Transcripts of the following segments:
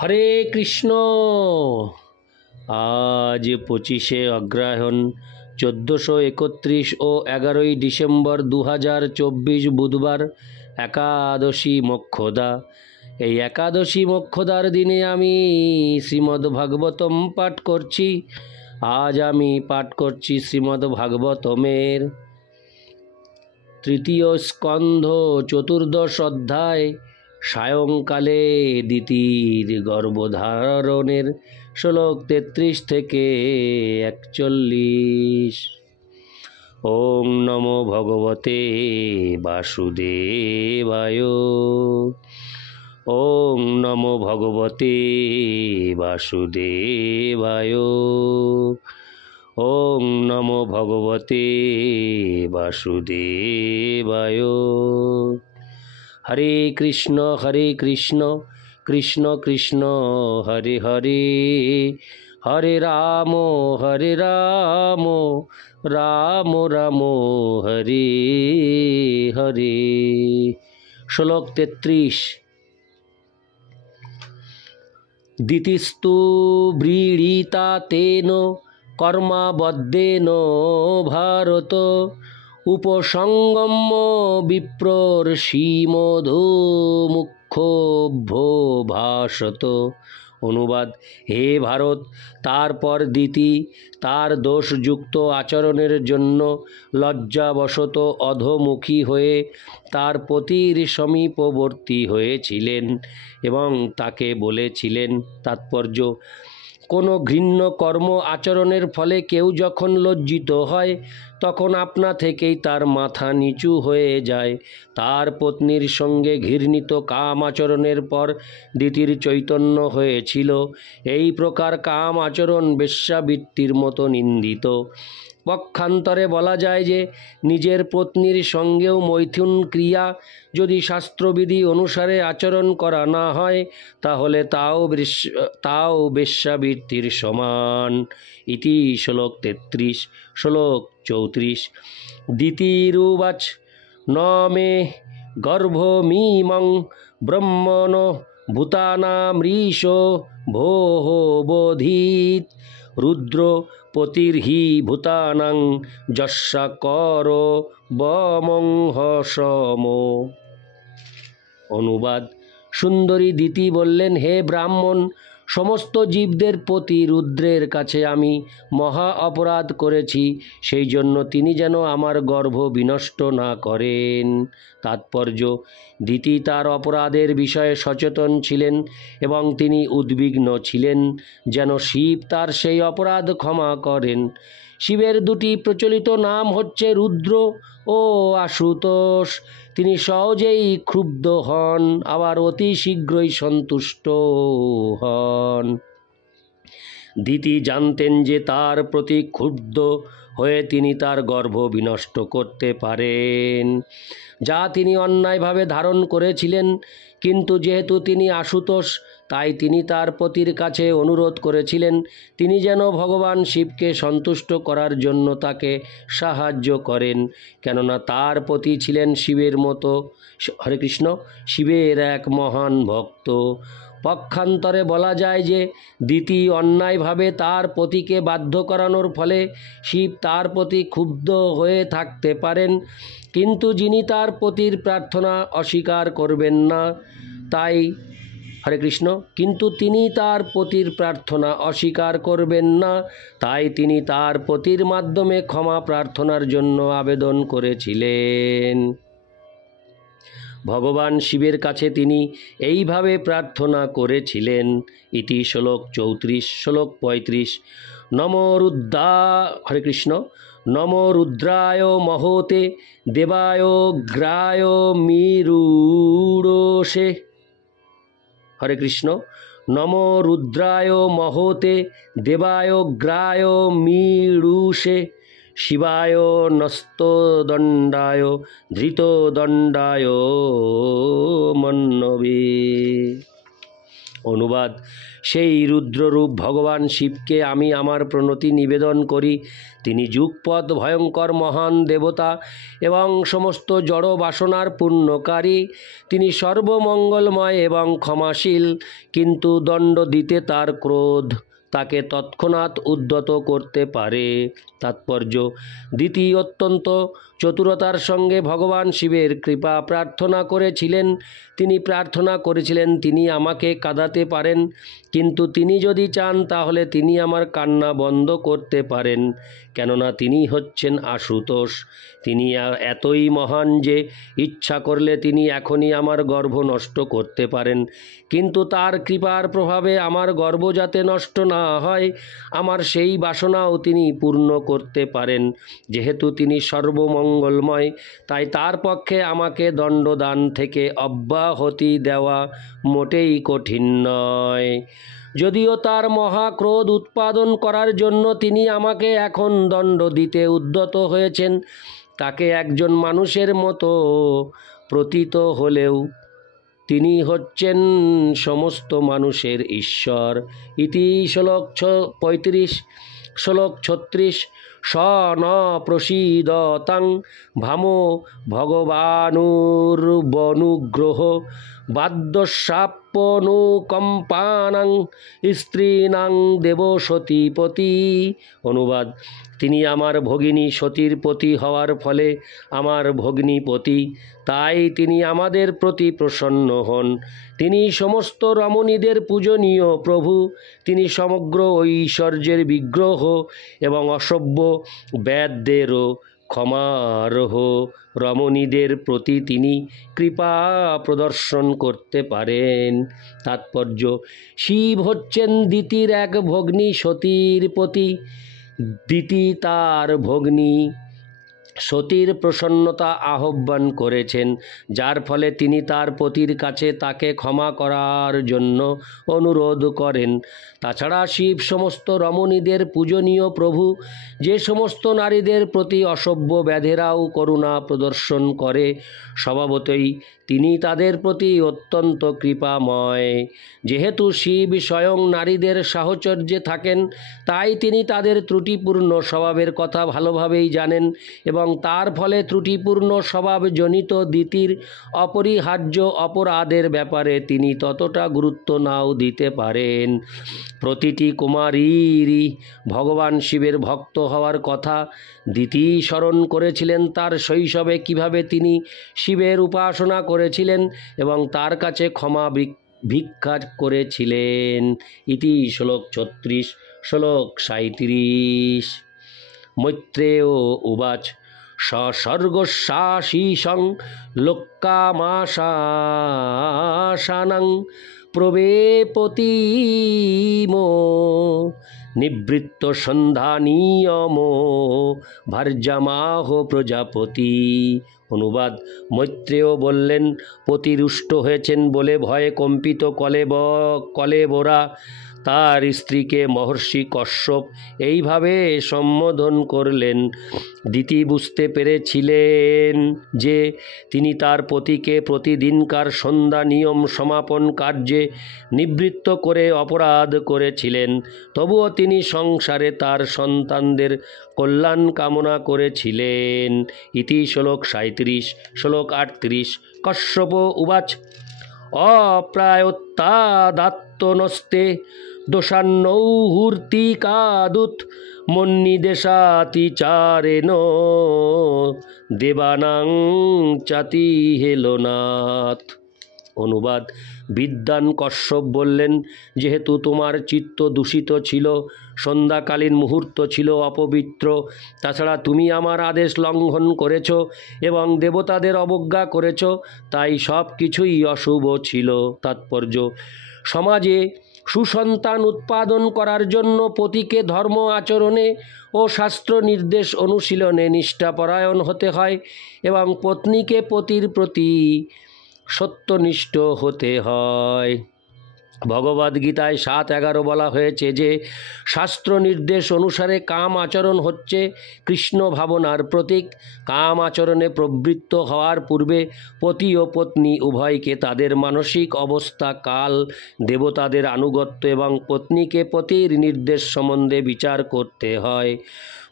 হরে কৃষ্ণ। আজ 25শে অগ্রহায়ণ 1431 ও 11ই ডিসেম্বর 2024 বুধবার, একাদশী মোক্ষদা। এই একাদশী মোক্ষদার দিনে আমি শ্রীমদ্ ভাগবতম পাঠ করছি। আজ আমি পাঠ করছি শ্রীমদ্ ভাগবতমের তৃতীয় স্কন্ধ 14দশ অধ্যায় সায়ংকালে দিতির গর্ভধারণের শ্লোক 33 থেকে 41। ওং নমো ভগবতে বাসুদেবায়। ওং নমো ভগবতে বাসুদেবায়। ওং নমো ভগবতে বাসুদেবায়। হরে কৃষ্ণ কৃষ্ণ কৃষ্ণ হরে হরে, হরে রাম রাম রাম হরে হরে। শ্লোক 33। দিতিস্তু ব্রীড়িতা তেন কর্মাবদ্ধেন ভারত, উপসঙ্গম্য বিপ্রর শ্রীমধুমুখ্যভ্যো ভাষত। অনুবাদ: হে ভারত, তারপর দিতি তার দোষযুক্ত আচরণের জন্য লজ্জাবশত অধোমুখী হয়ে তার পতির সমীপবর্তী হয়েছিলেন এবং তাকে বলেছিলেন। তাৎপর্য: কোনো ঘৃণ্য কর্ম আচরণের ফলে কেউ যখন লজ্জিত হয় তখন আপনা থেকেই তার মাথা নিচু হয়ে যায়। তার পত্নীর সঙ্গে ঘৃণিত কাম আচরণের পর দিতির চৈতন্য হয়েছিল। এই প্রকার কাম আচরণ বেশ্যাবৃত্তির মতো নিন্দিত। পক্ষান্তরে বলা যায় যে নিজের পত্নীর সঙ্গেও মৈথুন ক্রিয়া যদি শাস্ত্রবিধি অনুসারে আচরণ করা না হয় তাহলে তাও বেশ্যাবৃত্তির সমান। ইতি শ্লোক 33। শ্লোক 34। দিতিরুবাচ ন মে গর্ভমিমং ব্রহ্মণ ভূতানামৃষো ভোঃ বোধিত, রুদ্র পতির্হি ভূতানাং যস্যাকর বমংহসম। অনুবাদ: সুন্দরী দিতি বললেন, হে ব্রাহ্মণ, সমস্ত জীবদের প্রতি রুদ্রের কাছে আমি মহা অপরাধ করেছি, সেই জন্য তিনি যেন আমার গর্ভ বিনষ্ট না করেন। তাৎপর্য: দিতি তার অপরাধের বিষয়ে সচেতন ছিলেন এবং তিনি উদ্বিগ্ন ছিলেন যেন শিব তার সেই অপরাধ ক্ষমা করেন। শিবের দুটি প্রচলিত নাম হচ্ছে রুদ্র ও আশুতোষ। তিনি সহজেই ক্ষুব্ধ হন, আবার অতি শীঘ্রই সন্তুষ্ট হন। দিতি জানতেন যে তার প্রতি ক্ষুব্ধ হয়ে তিনি তার গর্ভ বিনষ্ট করতে পারেন, যা তিনি অন্যায়ভাবে ধারণ করেছিলেন। কিন্তু যেহেতু তিনি আশুতোষ, তাই তিনি তার পতির কাছে অনুরোধ করেছিলেন তিনি যেন ভগবান শিবকে সন্তুষ্ট করার জন্য তাকে সাহায্য করেন, কেননা তার পতি ছিলেন শিবের মতো হরে কৃষ্ণ শিবের এক মহান ভক্ত। পক্ষান্তরে বলা যায় যে দিতি অন্যায়ভাবে তার পতিকে বাধ্য করানোর ফলে শিব তার প্রতি ক্ষুব্ধ হয়ে থাকতে পারেন, কিন্তু যিনি তার পতির প্রার্থনা অস্বীকার করবেন না তাই হরে কৃষ্ণ কিন্তু তিনি তার পতির প্রার্থনা অস্বীকার করবেন না তাই তিনি তার পতির মাধ্যমে ক্ষমা প্রার্থনার জন্য আবেদন করেছিলেন। ভগবান শিবের কাছে তিনি এইভাবে প্রার্থনা করেছিলেন। ইতি শ্লোক 34। শ্লোক 35। হরে কৃষ্ণ নমো রুদ্রায় মহোতে দেবায় গ্রায় মিরুড়োষে। হরে কৃষ্ণ নমো রুদ্রায় মহোতে দেবায় গ্রায় মিরুষে, শিবায় নস্তদণ্ডায় ধৃতদণ্ডায় মন্নবে। অনুবাদ: সেই রুদ্ররূপ ভগবান শিবকে আমি আমার প্রণতি নিবেদন করি। তিনি যুগপৎ ভয়ঙ্কর মহান দেবতা এবং সমস্ত জড় বাসনার পূর্ণকারী। তিনি সর্বমঙ্গলময় এবং ক্ষমাশীল, কিন্তু দণ্ড দিতে তার ক্রোধ তাকে তৎক্ষণাৎ উদ্যত করতে পারে। তাৎপর্য: দিতি অত্যন্ত চতুরতার সঙ্গে ভগবান শিবের কৃপা প্রার্থনা করেছিলেন। তিনি প্রার্থনা করেছিলেন তিনি আমাকে কাঁদাতে পারেন, কিন্তু তিনি যদি চান তাহলে তিনি আমার কান্না বন্ধ করতে পারেন, কেননা তিনি হচ্ছেন আশুতোষ। তিনি এতই মহান যে ইচ্ছা করলে তিনি এখনই আমার গর্ভ নষ্ট করতে পারেন, কিন্তু তার কৃপার প্রভাবে আমার গর্ভ যাতে নষ্ট না হয়, আমার সেই বাসনাও তিনি পূর্ণ করতে পারেন। যেহেতু তিনি সর্বমঙ্গলময়, তাই তার পক্ষে আমাকে দণ্ডদান থেকে অব্যাহতি দেওয়া মোটেই কঠিন নয়। যদিও তার মহাক্রোধ উৎপাদন করার জন্য তিনি আমাকে এখন দণ্ড দিতে উদ্যত হয়েছেন, তাকে একজন মানুষের মতো প্রতীত হলেও তিনি হচ্ছেন সমস্ত মানুষের ঈশ্বর। ইতি শ্লোক 35, শ্লোক 36। স ন প্রসীদতাং ভামো ভগবানুর্বনুগ্রহ বাদ্যশাপনুকম্পানাং স্ত্রীণাং দেবসতীপতি। অনুবাদ: তিনি আমার ভগিনী সতীর পতি হওয়ার ফলে আমার ভগ্নীপতি, তাই তিনি আমাদের প্রতি প্রসন্ন হন। তিনি সমস্ত রমণীদের পূজনীয় প্রভু। তিনি সমগ্র ঐশ্বর্যের বিগ্রহ এবং অসভ্য ব্যাধদেরও ক্ষমারহ। রমণীদের প্রতি তিনি কৃপা প্রদর্শন করতে পারেন। তাৎপর্য: শিব হচ্ছেন দিতির এক ভগ্নী সতীর পতি। দিতি তার ভগ্নী সতীর প্রসন্নতা আহ্বান করেছেন, যার ফলে তিনি তার পতির কাছে তাকে ক্ষমা করার জন্য অনুরোধ করেন। তাছাড়া শিব সমস্ত রমণীদের পূজনীয় প্রভু। যে সমস্ত নারীদের প্রতি অসভ্য ব্যাধেরাও করুণা প্রদর্শন করে, স্বভাবতই তিনি তাদের প্রতি অত্যন্ত কৃপাময়। যেহেতু শিব স্বয়ং নারীদের সাহচর্যে থাকেন, তাই তিনি তাদের ত্রুটিপূর্ণ স্বভাবের কথা ভালোভাবেই জানেন এবং তার ফলে ত্রুটিপূর্ণ স্বভাবজনিত দিতির অপরিহার্য অপরাধের ব্যাপারে তিনি ততটা গুরুত্ব নাও দিতে পারেন। প্রতিটি কুমারীরই ভগবান শিবের ভক্ত হওয়ার কথা দিতি স্মরণ করেছিলেন তার শৈশবে কিভাবে তিনি শিবের উপাসনা করেছিলেন এবং তার কাছে ক্ষমা ভিক্ষা করেছিলেন। ইতি শ্লোক 36, শ্লোক 37। মৈত্রেয় উবাচ: সসর্গস্যাশীষং লোক্কামাশাসানং প্রবেপতিমো নিবৃত্ত সন্ধানীয়মো ভার্যামাহ প্রজাপতি। অনুবাদ: মৈত্রেয় বললেন, পতি রুষ্ট হয়েছেন বলে ভয়ে কম্পিত কলেবরা তার স্ত্রীকে মহর্ষি কশ্যপ এইভাবে সম্বোধন করলেন। দিতি বুঝতে পেরেছিলেন যে তিনি তার পতিকে প্রতিদিনকার সন্ধ্যা নিয়ম সমাপন কার্যে নিবৃত্ত করে অপরাধ করেছিলেন। তবুও তিনি সংসারে তার সন্তানদের কল্যাণ কামনা করেছিলেন। ইতি শ্লোক 37, শ্লোক 38। কশ্যপ উবাচ: অপ্রায়োত্তাদাত্তনস্তে দোষান্নৌহূর্তিকাদুত মন্নিদেশাতিচারেণ দেবানাং চাতি হেলনাথ। অনুবাদ: বিদ্বান কশ্যপ বললেন, যেহেতু তোমার চিত্ত দূষিত ছিল, সন্ধ্যাকালীন মুহূর্ত ছিল অপবিত্র, তাছাড়া তুমি আমার আদেশ লঙ্ঘন করেছ এবং দেবতাদের অবজ্ঞা করেছ, তাই সব কিছুই অশুভ ছিল। তাৎপর্য: সমাজে সুসন্তান উৎপাদন করার জন্য পতিকে ধর্ম আচরণে ও শাস্ত্র নির্দেশ অনুশীলনে নিষ্ঠাপরায়ণ হতে হয় এবং পত্নীকে পতির প্রতি সত্যনিষ্ঠ হতে হয়। ভগবদ্গীতায় 7:11 বলা হয়েছে যে শাস্ত্র নির্দেশ অনুসারে কাম আচরণ হচ্ছে কৃষ্ণ ভাবনার প্রতীক। কাম আচরণে প্রবৃত্ত হওয়ার পূর্বে পতি ও পত্নী উভয়কে তাদের মানসিক অবস্থা, কাল, দেবতাদের আনুগত্য এবং পত্নীকে পতির নির্দেশ সম্বন্ধে বিচার করতে হয়।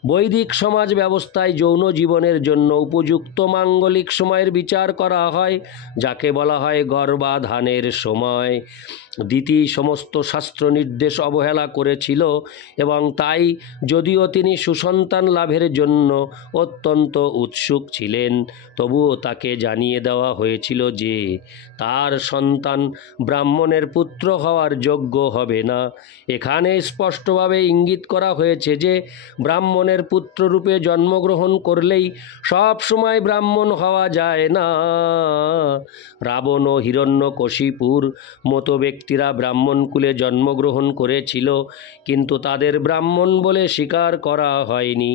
বৈদিক সমাজ ব্যবস্থায় যৌন জীবনের জন্য উপযুক্ত মাঙ্গলিক সময়ের বিচার করা হয়, যাকে বলা হয় গর্ভাধানের সময়। দিতি সমস্ত শাস্ত্র নির্দেশ অবহেলা করেছিল এবং তাই যদিও তিনি সুসন্তান লাভের জন্য অত্যন্ত উৎসুক ছিলেন, তবুও তাকে জানিয়ে দেওয়া হয়েছিল যে তার সন্তান ব্রাহ্মণের পুত্র হওয়ার যোগ্য হবে না। এখানে স্পষ্টভাবে ইঙ্গিত করা হয়েছে যে ব্রাহ্মণের পুত্ররূপে জন্মগ্রহণ করলেই সব সময় ব্রাহ্মণ হওয়া যায় না। রাবণ ও হিরণ্যকশিপুর মতো ব্যক্তিরা ব্রাহ্মণ কুলে জন্মগ্রহণ করেছিল, কিন্তু তাদের ব্রাহ্মণ বলে স্বীকার করা হয়নি,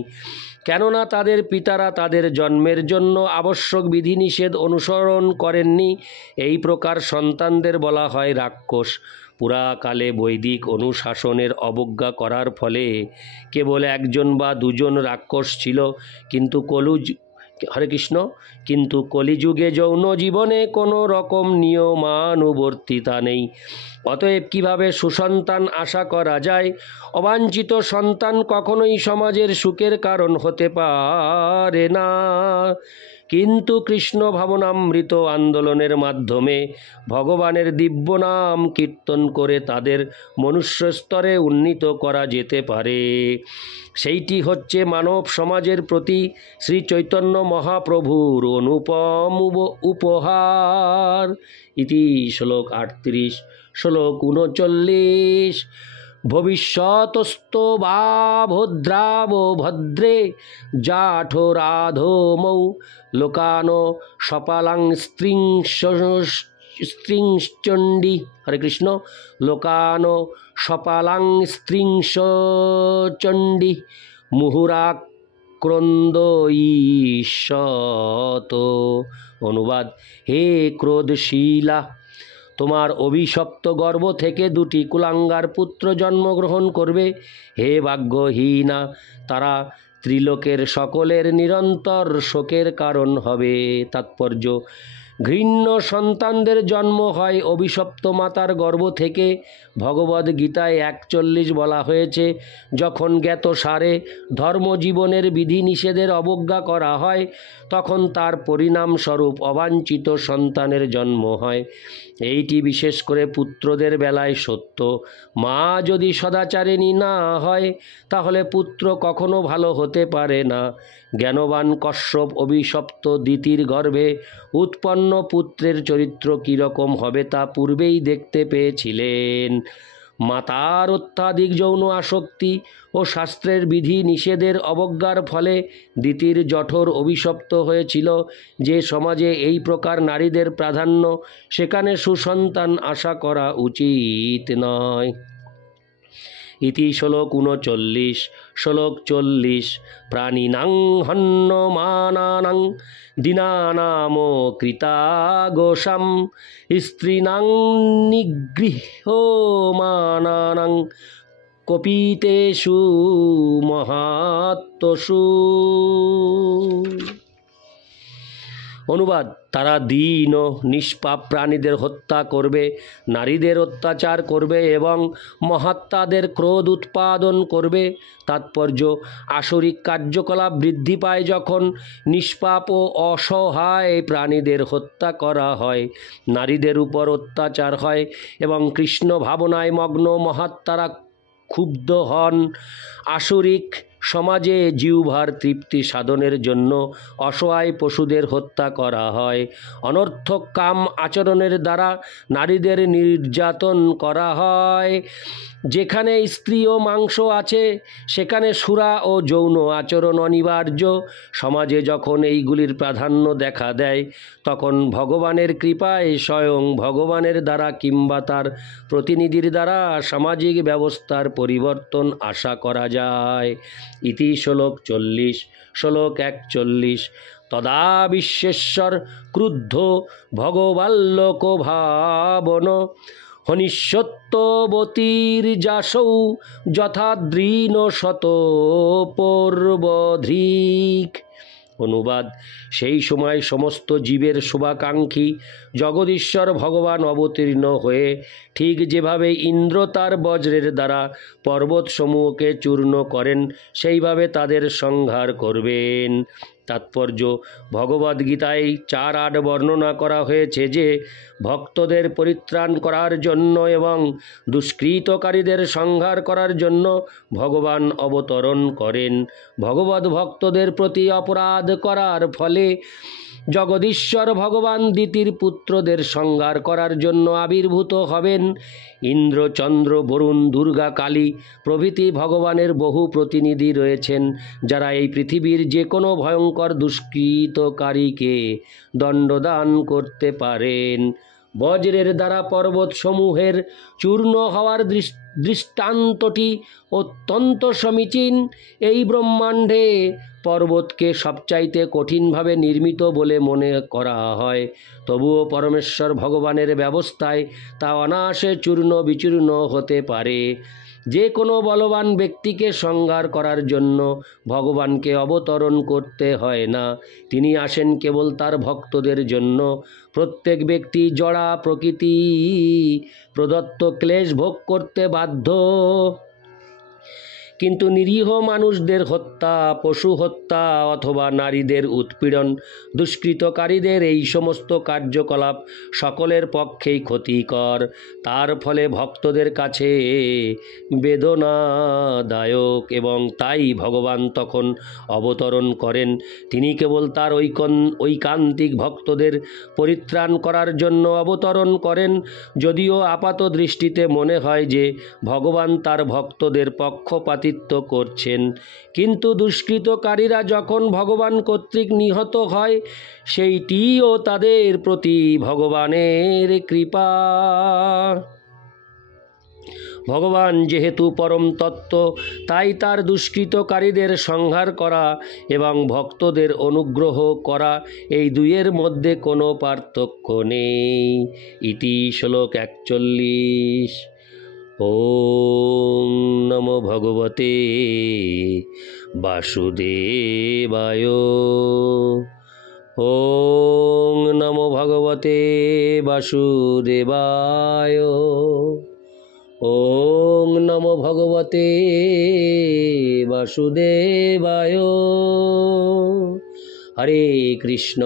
কেননা তাদের পিতারা তাদের জন্মের জন্য আবশ্যক বিধিনিষেধ অনুসরণ করেননি। এই প্রকার সন্তানদের বলা হয় রাক্ষস। পুরাকালে বৈদিক অনুশাসনের অবজ্ঞা করার ফলে কেবল একজন বা দুজন রাক্ষস ছিল, কিন্তু কলিযুগে যৌন জীবনে কোনো রকম নিয়মানুবর্তিতা নেই। অতএব কিভাবে সুসন্তান আশা করা যায়? অবাঞ্ছিত সন্তান কখনোই সমাজের সুখের কারণ হতে পারে না। কিন্তু কৃষ্ণ ভাবনামৃত আন্দোলনের মাধ্যমে ভগবানের দিব্য নাম কীর্তন করে তাদের মনুষ্য স্তরে উন্নীত করা যেতে পারে। সেইটি হচ্ছে মানব সমাজের প্রতি শ্রী চৈতন্য মহাপ্রভুর অনুপম উপহার। ইতি শ্লোক 38। শ্লোক 39। ভবিষ্যতস্তো বা ভদ্রাবো ভদ্রে জাঠোরাধমৌ লোকানো সপালাং স্ত্রিংশ্চণ্ডী। হরে কৃষ্ণ। লোকানো সপালাং স্ত্রিংশ্চণ্ডী মুহুরাক্রন্দ ঈশত। অনুবাদ: হে ক্রোধশীলা, তোমার অভিশপ্ত গর্ভ থেকে দুটি কুলাঙ্গার পুত্র জন্মগ্রহণ করবে। হে ভাগ্যহীনা, তারা ত্রিলোকের সকলের নিরন্তর শোকের কারণ হবে। তাৎপর্য: ঘৃণ্য সন্তানদের জন্ম হয় অভিশপ্ত মাতার গর্ভ থেকে। ভগবদ্গীতায় 41 বলা হয়েছে, যখন জ্ঞাতসারে ধর্মজীবনের বিধিনিষেধের অবজ্ঞা করা হয়, তখন তার পরিণামস্বরূপ অবাঞ্ছিত সন্তানের জন্ম হয়। এইটি বিশেষ করে পুত্রদের বেলায় সত্য। মা যদি সদাচারিণী না হয়, তাহলে পুত্র কখনো ভালো হতে পারে না। জ্ঞানবান কশ্যপ অভিশপ্ত দিতির গর্ভে উৎপন্ন পুত্রের চরিত্র কীরকম হবে তা পূর্বেই দেখতে পেয়েছিলেন। মাতার অত্যাধিক যৌন আসক্তি ও শাস্ত্রের বিধি নিষেধের অবজ্ঞার ফলে দিতির জঠর অভিশপ্ত হয়েছিল। যে সমাজে এই প্রকার নারীদের প্রাধান্য, সেখানে সুসন্তান আশা করা উচিত নয়। ইতি শ্লোক 39। শ্লোক 40। প্রাণিনাং হন্যমানানাং দীনানাম কৃতাগোষাম স্ত্রীণাং নিগৃহ্যমানানাং কপিতেষু মহাত্মসু। অনুবাদ: তারা দীন ও নিষ্পাপ প্রাণীদের হত্যা করবে, নারীদের অত্যাচার করবে এবং মহাত্মাদের ক্রোধ উৎপাদন করবে। তাৎপর্য: আসরিক কার্যকলাপ বৃদ্ধি পায় যখন নিষ্পাপ ও অসহায় প্রাণীদের হত্যা করা হয়, নারীদের উপর অত্যাচার হয় এবং কৃষ্ণ ভাবনায় মগ্ন মহাত্মারা ক্ষুব্ধ হন। আসরিক সমাজে জিহ্বার তৃপ্তি সাধনের জন্য অসহায় পশুদের হত্যা করা হয়। অনর্থক কাম আচরণের দ্বারা নারীদের নির্যাতন করা হয়। যেখানে স্ত্রী ও মাংস আছে, সেখানে সুরা ও যৌন আচরণ অনিবার্য। সমাজে যখন এইগুলির প্রাধান্য দেখা দেয়, তখন ভগবানের কৃপায় স্বয়ং ভগবানের দ্বারা কিংবা তার প্রতিনিধির দ্বারা সামাজিক ব্যবস্থার পরিবর্তন আশা করা যায়। ইতি শ্লোক 40। শ্লোক 41। তদা বিশ্বেশ্বর ক্রুদ্ধ ভগবাল্লোক ভাবন হনিষ্যত্ববতীর যাসৌ যথাদ্রীন শত পর্বধৃক। অনুবাদ: সেই সময় সমস্ত জীবের শুভাকাঙ্ক্ষী জগদীশ্বর ভগবান অবতীর্ণ হয়ে ঠিক যেভাবে ইন্দ্র তার বজ্রের দ্বারা পর্বতসমূহকে চূর্ণ করেন সেইভাবে তাদের সংহার করবেন। তাৎপর্য: ভগবদ্গীতায় 4:8 বর্ণনা করা হয়েছে যে ভক্তদের পরিত্রাণ করার জন্য এবং দুষ্কৃতকারীদের সংহার করার জন্য ভগবান অবতরণ করেন। ভগবদ ভক্তদের প্রতি অপরাধ করার ফলে জগদীশ্বর ভগবান দিতির পুত্রদের সংহার করার জন্য আবির্ভূত হবেন। ইন্দ্র, চন্দ্র, বরুণ, দুর্গা, কালী প্রভৃতি ভগবানের বহু প্রতিনিধি রয়েছেন, যারা এই পৃথিবীর যে কোনো ভয়ঙ্কর দুষ্কৃতকারীকে দণ্ডদান করতে পারেন। বজ্রের দ্বারা পর্বতসমূহের চূর্ণ হওয়ার দৃষ্টান্তটি অত্যন্ত সমীচীন। এই ব্রহ্মাণ্ডে পর্বতকে সবচাইতে কঠিনভাবে নির্মিত বলে মনে করা হয়, তবুও পরমেশ্বর ভগবানের ব্যবস্থায় তা অনায়াসে চূর্ণ বিচূর্ণ হতে পারে। যে কোনো বলবান ব্যক্তিকে সংহার করার জন্য ভগবানকে অবতরণ করতে হয় না, তিনি আসেন কেবল তার ভক্তদের জন্য। প্রত্যেক ব্যক্তি জড়া প্রকৃতি প্রদত্ত ক্লেশ ভোগ করতে বাধ্য, কিন্তু নিরীহ মানুষদের হত্যা, পশু হত্যা অথবা নারীদের উৎপীড়ন, দুষ্কৃতকারীদের এই সমস্ত কার্যকলাপ সকলের পক্ষেই ক্ষতিকর। তার ফলে ভক্তদের কাছে বেদনাদায়ক, এবং তাই ভগবান তখন অবতরণ করেন। তিনি কেবল তার ঐকান্তিক ভক্তদের পরিত্রাণ করার জন্য অবতরণ করেন। যদিও আপাত দৃষ্টিতে মনে হয় যে ভগবান তার ভক্তদের পক্ষপাতিত্ব করছেন, কিন্তু দুষ্কৃতকারীরা যখন ভগবান কর্তৃক নিহত হয়, সেইটিও তাদের প্রতি ভগবানের কৃপা। ভগবান যেহেতু পরম তত্ত্ব, তাই তার দুষ্কৃতকারীদের সংহার করা এবং ভক্তদের অনুগ্রহ করা, এই দুইয়ের মধ্যে কোনো পার্থক্য নেই। ইতি শ্লোক 41। ওম নমো ভগবতে বাসুদেবায়। ওম নমো ভগবতে বাসুদেবায়। ওম নমো ভগবতে বাসুদেবায়। হরে কৃষ্ণ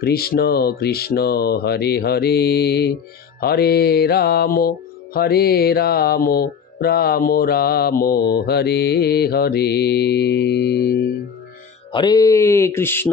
কৃষ্ণ কৃষ্ণ হরে হরে, হরে রাম রাম রাম হরে হরে। হরে কৃষ্ণ।